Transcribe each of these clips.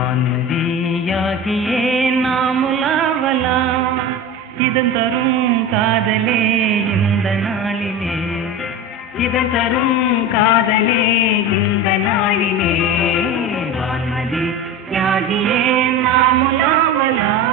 வான்மதியாகியே நாமுலாவலாம் இதன் தரும் காதலே இந்த நாளிலே இதன் தரும் காதலே இந்த நாளிலே வான்மதியாகியே நாமுலாவலாம்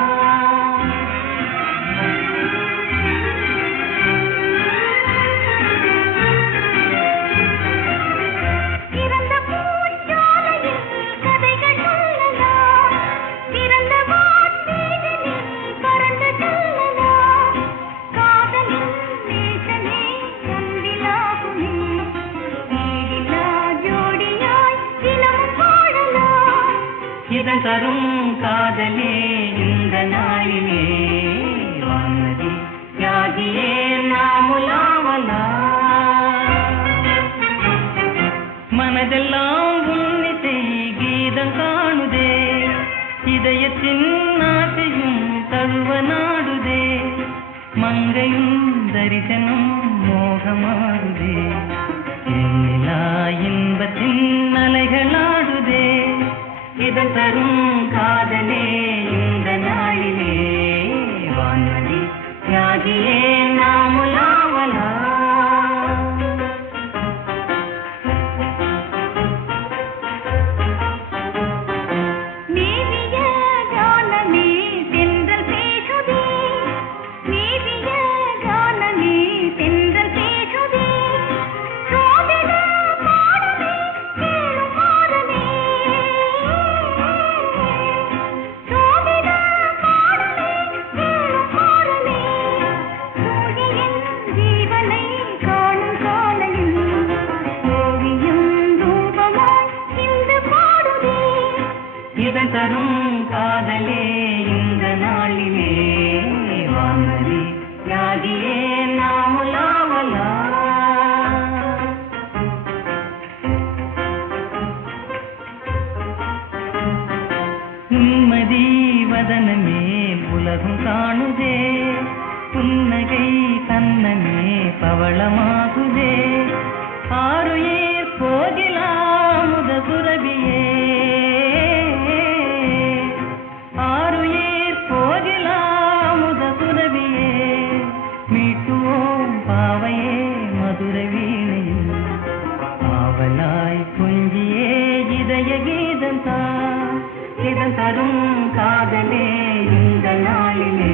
இதன் தரும் காதலே இந்த நாளிலே வான்மதியாகியே நாமுலாவலாம் மனதெல்லாம் உன்னிசை கீதம் காணுதே இதயத்தின் ஆசையும் தழுவ நாடுதே மங்கையும் தரிசனம் மோகமாடுதே எண்ணிலா இன்பத்தின் அலைகளாடுதே இதன் தரும் காதலே இந்த நாளிலே வான்மதியாகியே நாமுலாவலாம் நீவிய கானமே தென்றல் பேசுதே நீவிய கானமே தென்றல் பேசுதே சோதிட பாடமே கேளும் பாடமே இதன் தரும் காதலே இந்த நாளிலே வான்மதியாகியே நாமுலாவலாம் உன்மதி வதனமே உலகம் காணுதே புன்னகை கண்ணமே பவளமாகுதே ஆருயிர் போகிலாம் முத சுரபியே மதுர வீணையில் ஆவலாய் கொஞ்சியே இதய கீதம் தான் இதன் தரும் காதலே இந்த நாளிலே